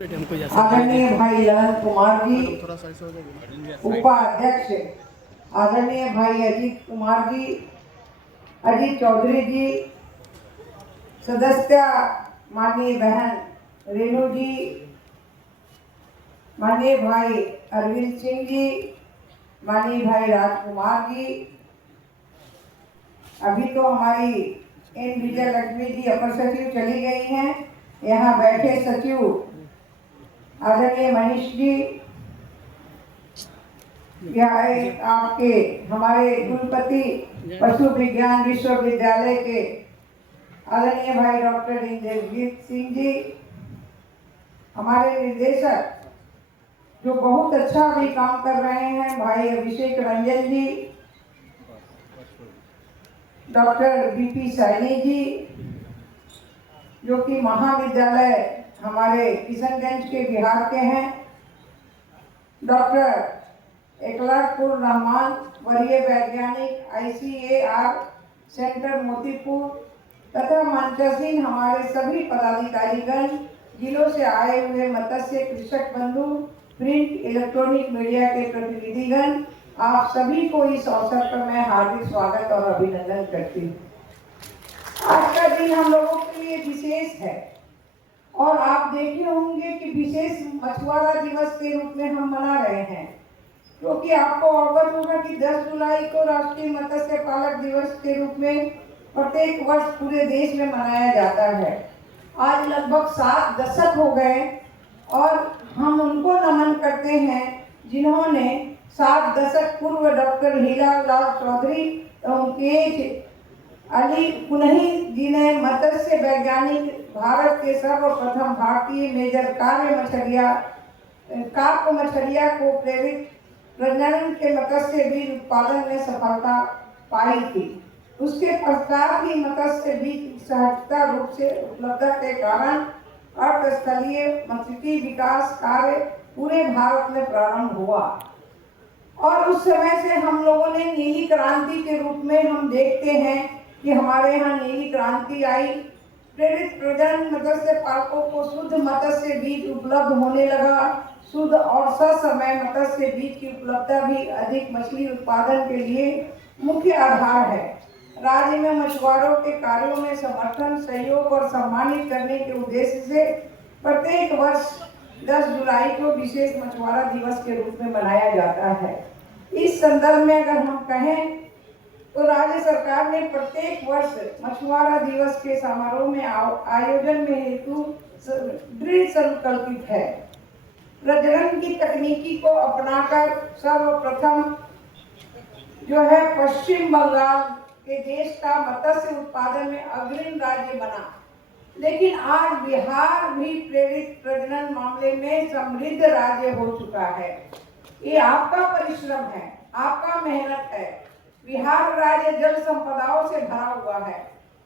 आदरणीय भाई ललन कुमार जी, उपाध्यक्ष आदरणीय भाई अजीत कुमार जी, अजीत चौधरी जी, सदस्य माननीय बहन रेणु जी, माननीय भाई अरविंद सिंह जी, माननीय भाई राजकुमार जी। अभी तो हमारी एन विजय लक्ष्मी जी अपर सचिव चली गई हैं। यहाँ बैठे सचिव आदरणीय मनीष जी, आपके हमारे कुलपति पशु विज्ञान विश्वविद्यालय के आदरणीय भाई डॉक्टर इंद्रजीत सिंह जी, हमारे निर्देशक जो बहुत अच्छा भी काम कर रहे हैं भाई अभिषेक रंजन जी, डॉक्टर बीपी सैनी जी जो कि महाविद्यालय हमारे किशनगंज के बिहार के हैं, डॉक्टर इकलाकुर रहमान वरीय वैज्ञानिक ICAR सेंटर मोतीपुर तथा मंचासीन हमारे सभी पदाधिकारीगण, जिलों से आए हुए मत्स्य कृषक बंधु, प्रिंट इलेक्ट्रॉनिक मीडिया के प्रतिनिधिगण, आप सभी को इस अवसर पर मैं हार्दिक स्वागत और अभिनंदन करती हूँ। आज का दिन हम लोगों के लिए विशेष है और आप देखे होंगे कि विशेष मछुआरा दिवस के रूप में हम मना रहे हैं, क्योंकि आपको अवगत होगा कि 10 जुलाई को राष्ट्रीय मत्स्य पालक दिवस के रूप में प्रत्येक वर्ष पूरे देश में मनाया जाता है। आज लगभग 7 दशक हो गए और हम उनको नमन करते हैं जिन्होंने 7 दशक पूर्व डॉक्टर हीरालाल चौधरी एवं केज अली कुनही जी ने मत्स्य वैज्ञानिक भारत के सर्वप्रथम भारतीय मेजर कार्प मछलिया को प्रेरित प्रजनन के मत्स्य बीज उत्पादन में सफलता पाई थी। उसके पश्चात ही मत्स्य बीज सहजता रूप से उपलब्धता के कारण अर्थस्थलीय मत्स्यिकी विकास कार्य पूरे भारत में प्रारंभ हुआ और उस समय से हम लोगों ने नीली क्रांति के रूप में हम देखते हैं कि हमारे यहाँ नीली क्रांति आई। प्रेरित प्रजनन मत्स्य पालकों को शुद्ध मत्स्य बीज उपलब्ध होने लगा। शुद्ध और ससमय मत्स्य बीज की उपलब्धता भी अधिक मछली उत्पादन के लिए मुख्य आधार है। राज्य में मछुआरों के कार्यों में समर्थन, सहयोग और सम्मानित करने के उद्देश्य से प्रत्येक वर्ष 10 जुलाई को विशेष मछुआरा दिवस के रूप में मनाया जाता है। इस संदर्भ में अगर हम कहें तो राज्य सरकार ने प्रत्येक वर्ष मछुआरा दिवस के समारोह में आयोजन में हेतु दृढ़ संकल्पित है। प्रजनन की तकनीकी को अपनाकर सर्वप्रथम जो है पश्चिम बंगाल के देश का मत्स्य उत्पादन में अग्रणी राज्य बना, लेकिन आज बिहार भी प्रेरित प्रजनन मामले में समृद्ध राज्य हो चुका है। ये आपका परिश्रम है, आपका मेहनत है। बिहार राज्य जल संपदाओं से भरा हुआ है।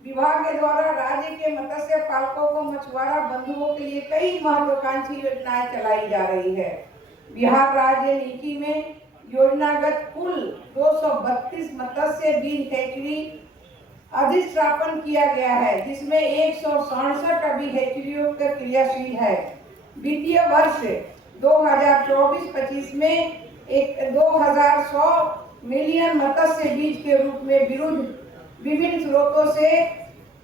विभाग के द्वारा राज्य के मत्स्य पालकों को मछुआरा बंधुओं के लिए कई महत्वाकांक्षी योजनाएं चलाई जा रही है। बिहार राज्य नीति में योजनागत कुल 232 मत्स्य बीज हैचरी अधिष्ठापन किया गया है, जिसमें 167 अभी हैचरियों का क्रियाशील है। वित्तीय वर्ष 2024-25 में 2100 मिलियन मत्स्य बीज के रूप में विभिन्न स्रोतों से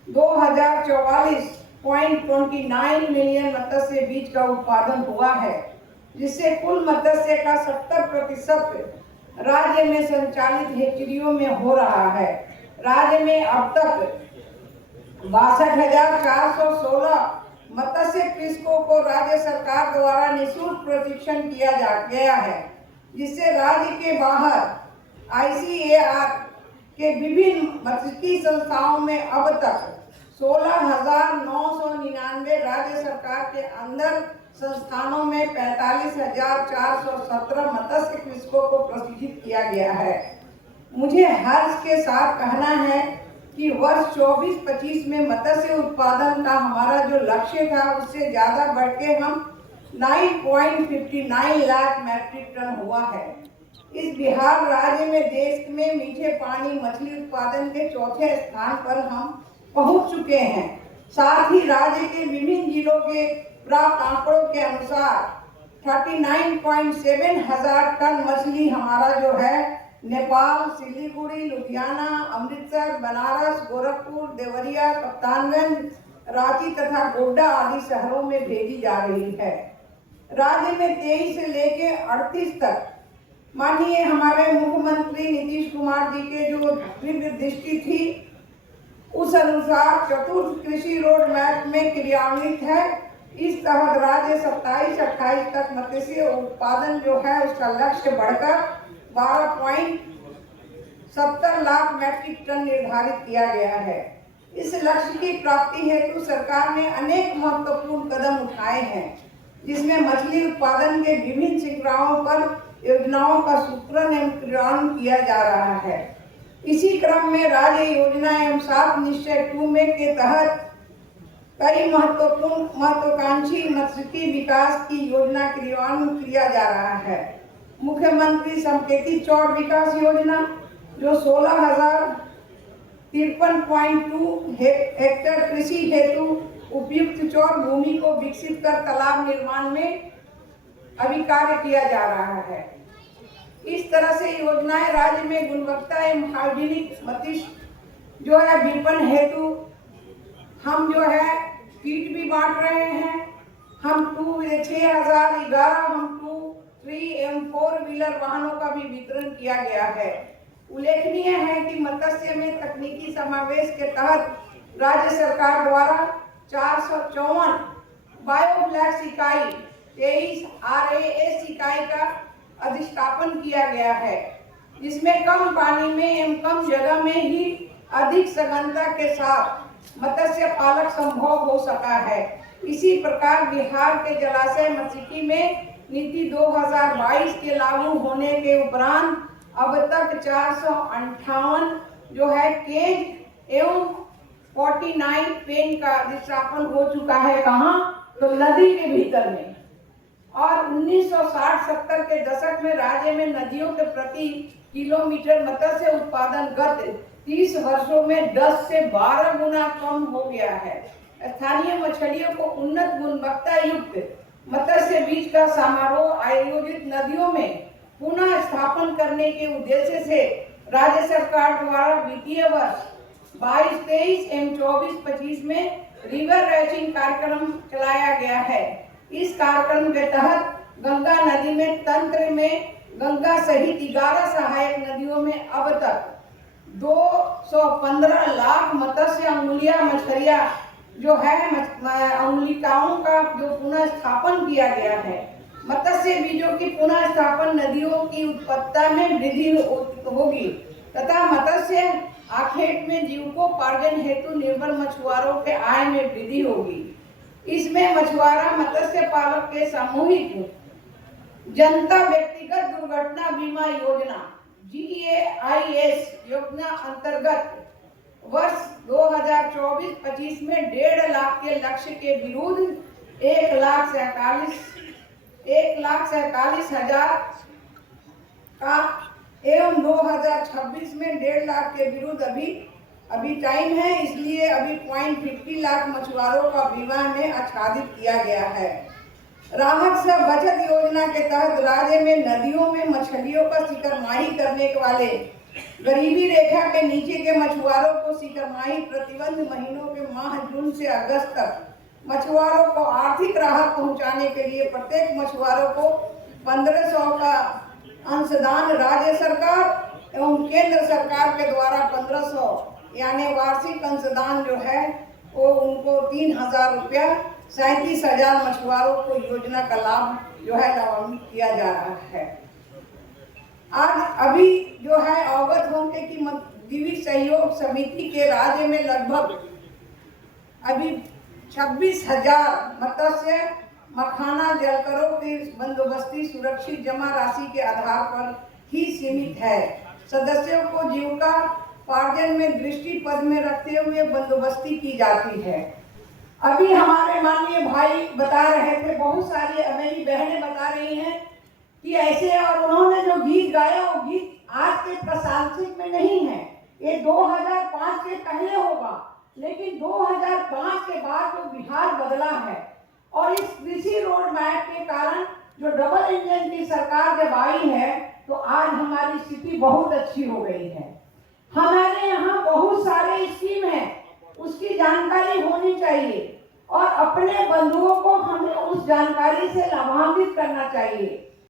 2044.29 मिलियन मत्स्य बीज का उत्पादन हुआ है, जिससे कुल मत्स्य का 70% राज्य में संचालित हैचरियों में हो रहा है। राज्य में अब तक 62,416 मत्स्य कृषकों को राज्य सरकार द्वारा निःशुल्क प्रशिक्षण किया गया है, जिससे राज्य के बाहर ICAR के विभिन्न मत्स्यिकी संस्थाओं में अब तक 16,999 राज्य सरकार के अंदर संस्थानों में 45,417 मत्स्य कृषकों को प्रशिक्षित किया गया है। मुझे हर्ष के साथ कहना है कि वर्ष 24-25 में मत्स्य उत्पादन का हमारा जो लक्ष्य था उससे ज़्यादा बढ़ के हम 9.59 लाख मैट्रिक टन हुआ है। इस बिहार राज्य में देश में मीठे पानी मछली उत्पादन के 4थे स्थान पर हम पहुंच चुके हैं। साथ ही राज्य के विभिन्न जिलों के प्राप्त आंकड़ों के अनुसार 39.7 हजार टन मछली हमारा जो है नेपाल, सिलीगुड़ी, लुधियाना, अमृतसर, बनारस, गोरखपुर, देवरिया, कप्तानगंज, रांची तथा गोड्डा आदि शहरों में भेजी जा रही है। राज्य में 23 से लेकर 38 तक माननीय हमारे मुख्यमंत्री नीतीश कुमार जी के जो दिव्य दृष्टि थी उस अनुसार चतुर्थ कृषि रोड मैप में क्रियान्वित है। इस तहत राज्य 27-28 तक मत्स्य उत्पादन जो है उसका लक्ष्य बढ़कर 12.70 लाख मैट्रिक टन निर्धारित किया गया है। इस लक्ष्य की प्राप्ति हेतु सरकार ने अनेक महत्वपूर्ण कदम उठाए हैं, जिसमें मछली उत्पादन के विभिन्न श्रृंखलाओं पर योजनाओं का सूत्रण एवं क्रियान्वयन किया जा रहा है। इसी क्रम में राज्य योजना एवं 7 निश्चय 2 में के तहत कई महत्वाकांक्षी मत्स्यिकी विकास की योजना क्रियान्वयन किया जा रहा है। मुख्यमंत्री संकेतित चौड़ विकास योजना जो 16,053.2 हेक्टेयर कृषि हेतु उपयुक्त चौड़ भूमि को विकसित कर तालाब निर्माण में अभी कार्य किया जा रहा है। इस तरह से योजनाएं राज्य में गुणवत्ता एवं हाइजीनिक मत्स्य जो है विपणन हेतु हम जो है किट भी बांट रहे हैं। हम 6,011 हम 2, 3 एवं 4 व्हीलर वाहनों का भी वितरण किया गया है। उल्लेखनीय है कि मत्स्य में तकनीकी समावेश के तहत राज्य सरकार द्वारा 454 बायोफ्लैक्स इकाई, 23 RAS इकाई का अधिष्ठापन किया गया है, जिसमें कम पानी में एवं कम जगह में ही अधिक सघनता के साथ मत्स्य पालक संभव हो सका है। इसी प्रकार बिहार के जलाशय मत्स्यिकी में नीति 2022 के लागू होने के उपरांत अब तक 458 जो है केज एवं 49 पेन का अधिष्ठापन हो चुका है। कहाँ? तो नदी के भीतर में। और 1960-70 के दशक में राज्य में नदियों के प्रति किलोमीटर मत्स्य उत्पादन गत 30 वर्षों में 10 से 12 गुना कम हो गया है। स्थानीय मछलियों को उन्नत गुणवत्ता युक्त मत्स्य बीज का समारोह आयोजित नदियों में पुनः स्थापन करने के उद्देश्य से राज्य सरकार द्वारा वित्तीय वर्ष 22-23 एवं 24-25 में रिवर रैचिंग कार्यक्रम चलाया गया है। इस कार्यक्रम के तहत गंगा नदी में तंत्र में गंगा सहित 11 सहायक नदियों में अब तक 215 लाख मत्स्य अंगुलिया मछलियां जो है अंगुलिकाओं का जो पुनः स्थापन किया गया है। मत्स्य बीजों की पुनः स्थापन नदियों की उत्पत्ति में वृद्धि होगी तथा मत्स्य आखेट में जीविकोपार्जन हेतु निर्भर मछुआरों के आय में वृद्धि होगी। इसमें मछुआरा मत्स्य पालक के सामूहिक जनता व्यक्तिगत दुर्घटना बीमा योजना GAIS योजना अंतर्गत वर्ष 2024-25 में 1.5 लाख के लक्ष्य के विरुद्ध 1,47,000 का एवं 2026 में 1.5 लाख के विरुद्ध अभी टाइम है, इसलिए अभी 0.50 लाख मछुआरों का बीमा में आच्छादित किया गया है। राहत से बचत योजना के तहत राज्य में नदियों में मछलियों का शिकारमाही करने वाले गरीबी रेखा के नीचे के मछुआरों को शिकारमाही प्रतिबंध महीनों के माह जून से अगस्त तक मछुआरों को आर्थिक राहत पहुंचाने के लिए प्रत्येक मछुआरों को 1500 का अंशदान राज्य सरकार एवं केंद्र सरकार के द्वारा 1500 यानी वार्षिक अंशदान जो है वो उनको 3,000 रुपया 37,000 मछुआरों को योजना का लाभ जो है लाभान्वित किया जा रहा है। आज अभी जो है अवगत होंगे कि द्विवीय सहयोग समिति के राज्य में लगभग अभी 26,000 मत्स्य मखाना जलकरों की बंदोबस्ती सुरक्षित जमा राशि के आधार पर ही सीमित है। सदस्यों को जीविका पार्जन में दृष्टि पद में रखते हुए बंदोबस्ती की जाती है। अभी हमारे माननीय भाई बता रहे थे, बहुत सारी मेरी बहनें बता रही हैं कि ऐसे, और उन्होंने जो गीत गाया वो गीत आज के प्रशासनिक में नहीं है, ये 2005 के पहले होगा, लेकिन 2005 के बाद जो बिहार बदला है और इस कृषि रोड मैप के कारण जो डबल इंजन की सरकार जब आई है तो आज हमारी स्थिति बहुत अच्छी हो गई है। हमारे यहाँ बहुत सारे स्कीम है, उसकी जानकारी होनी चाहिए और अपने बंधुओं को हमें उस जानकारी से लाभान्वित करना चाहिए।